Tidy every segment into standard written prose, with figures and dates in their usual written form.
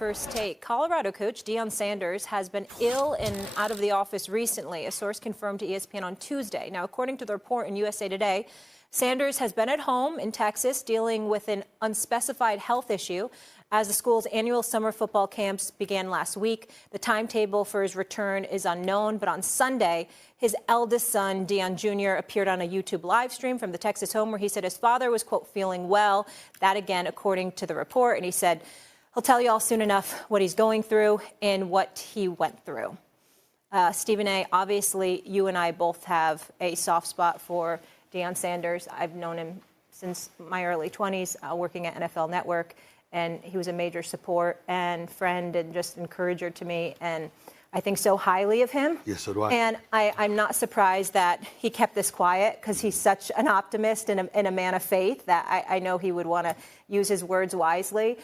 First take. Colorado coach Deion Sanders has been ill and out of the office recently, a source confirmed to ESPN on Tuesday. Now, according to the report in USA Today, Sanders has been at home in Texas dealing with an unspecified health issue as the school's annual summer football camps began last week. The timetable for his return is unknown, but on Sunday, his eldest son, Deion Jr., appeared on a YouTube live stream from the Texas home where he said his father was, quote, feeling well. That, again, according to the report. And he said he'll tell you all soon enough what he's going through and what he went through. Stephen A., obviously, you and I both have a soft spot for Deion Sanders. I've known him since my early 20s, working at NFL Network, and he was a major support and friend and just encourager to me, and I think so highly of him. Yes, so do I. And I'm not surprised that he kept this quiet because he's such an optimist and a man of faith that I know he would want to use his words wisely.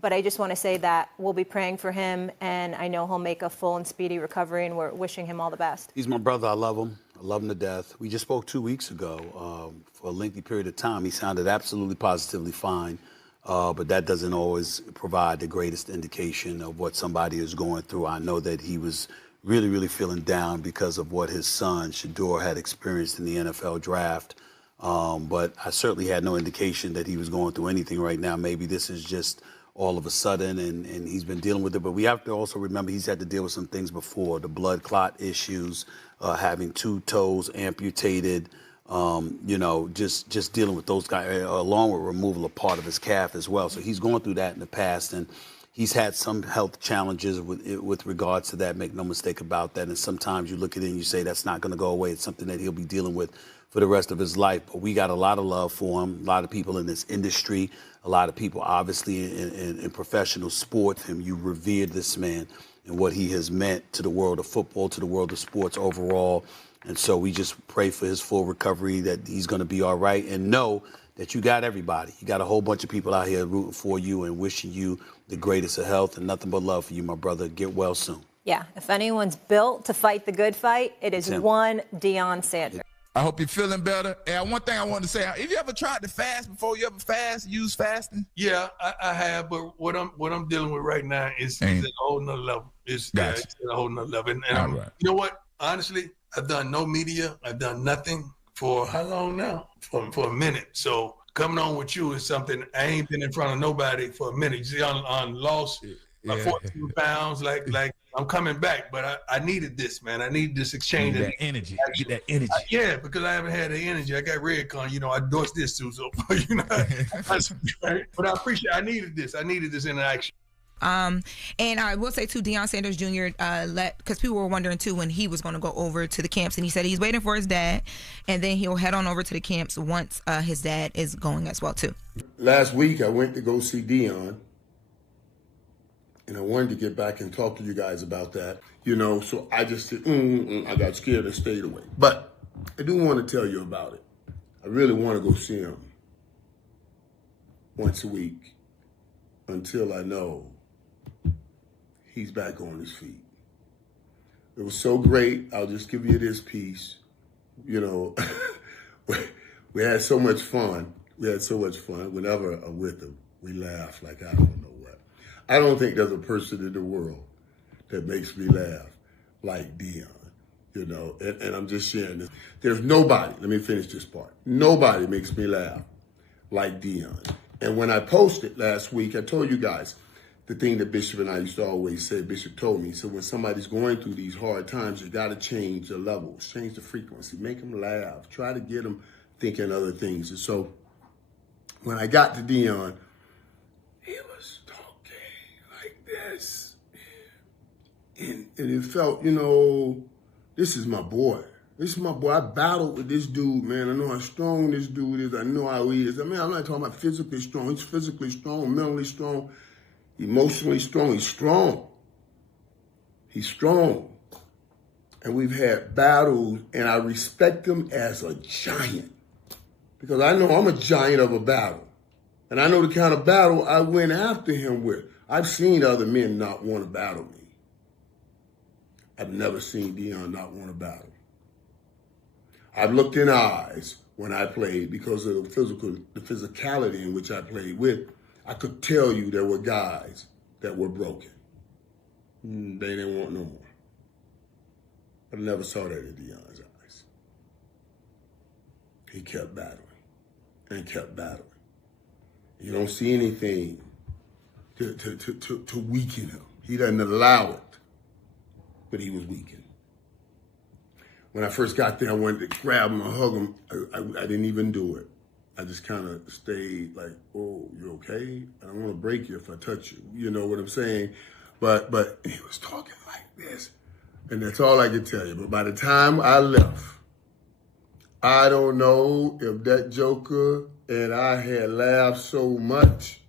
But I just want to say that we'll be praying for him, and I know he'll make a full and speedy recovery, and we're wishing him all the best. He's my brother. I love him. I love him to death. We just spoke 2 weeks ago. For a lengthy period of time, he sounded absolutely positively fine, but that doesn't always provide the greatest indication of what somebody is going through. I know that he was really, really feeling down because of what his son, Shador, had experienced in the NFL draft. But I certainly had no indication that he was going through anything right now. Maybe this is just all of a sudden, and he's been dealing with it. But we have to also remember he's had to deal with some things before, the blood clot issues, having 2 toes amputated, just dealing with those guys, along with removal of part of his calf as well. So he's gone through that in the past, and he's had some health challenges with regards to that, make no mistake about that. And sometimes you look at it and you say that's not going to go away. It's something that he'll be dealing with for the rest of his life. But we got a lot of love for him, a lot of people in this industry, a lot of people obviously in professional sports. And you revered this man and what he has meant to the world of football, to the world of sports overall. And so we just pray for his full recovery, that he's going to be all right, and know that you got everybody. You got a whole bunch of people out here rooting for you and wishing you the greatest of health and nothing but love for you, my brother. Get well soon. Yeah, if anyone's built to fight the good fight, it is one Deion Sanders. I hope you're feeling better. And one thing I wanted to say, have you ever tried to fast before? You ever use fasting? Yeah, I have, but what I'm dealing with right now is at a whole nother level. It's at a whole nother level. And you know what? Honestly, I've done no media. I've done nothing for how long now? For a minute. So coming on with you is something I ain't been in front of nobody for a minute. You see, on lost 14 pounds, like I'm coming back, but I needed this, man. I need this exchange. Get that energy. Get that energy. Yeah, because I haven't had the energy. I got Redcon, I endorsed this too, so but I needed this. I needed this interaction. And I will say too, Deion Sanders Jr. Because people were wondering too when he was going to go over to the camps, and he said he's waiting for his dad, and then he'll head on over to the camps once his dad is going as well too. Last week I went to go see Deion, and I wanted to get back and talk to you guys about that. So I just said, I got scared and stayed away. But I do want to tell you about it. I really want to go see him once a week until I know he's back on his feet. It was so great. I'll just give you this piece. We had so much fun. Whenever I'm with him, we laugh like I don't know what. I don't think there's a person in the world that makes me laugh like Deion, and I'm just sharing this. There's nobody, let me finish this part. Nobody makes me laugh like Deion. And when I posted last week, I told you guys the thing that Bishop and I used to always say. Bishop told me, he said, when somebody's going through these hard times, you got to change the levels, change the frequency, make them laugh, try to get them thinking other things. And so when I got to Deion, he was talking like this. And it felt, this is my boy. This is my boy. I battled with this dude, man. I know how strong this dude is. I know how he is. I'm not talking about physically strong. He's physically strong, mentally strong, emotionally strong. He's strong. He's strong. And we've had battles, and I respect him as a giant because I know I'm a giant of a battle. And I know the kind of battle I went after him with. I've seen other men not want to battle me. I've never seen Deion not want to battle. I've looked in eyes when I played because of the physicality in which I played with. I could tell you there were guys that were broken. They didn't want no more. I never saw that in Deion's eyes. He kept battling and kept battling. You don't see anything to weaken him. He doesn't allow it, but he was weakened. When I first got there, I wanted to grab him and hug him. I didn't even do it. I just kind of stayed like, oh, you okay? I don't want to break you if I touch you. You know what I'm saying? But he was talking like this, and that's all I could tell you. But by the time I left, I don't know if that joker and I had laughed so much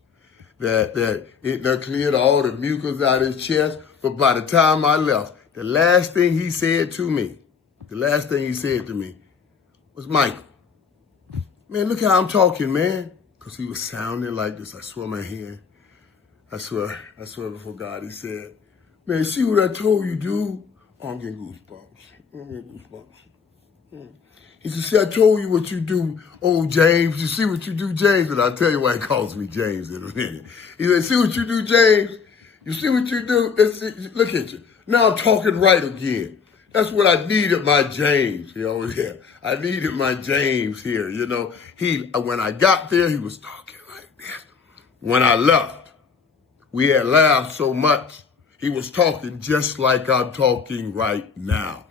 that it done cleared all the mucus out of his chest. But by the time I left, the last thing he said to me was, Michael, man, look how I'm talking, man. Because he was sounding like this. I swear my hand. I swear before God, he said, man, see what I told you, dude? Oh, I'm getting goosebumps. He said, see, I told you what you do, oh, James. You see what you do, James? And I'll tell you why he calls me James in a minute. He said, see what you do, James? You see what you do? Look at you. Now I'm talking right again. That's what I needed my James here over here. I needed my James here, you know. When I got there, he was talking like this. When I left, we had laughed so much, he was talking just like I'm talking right now.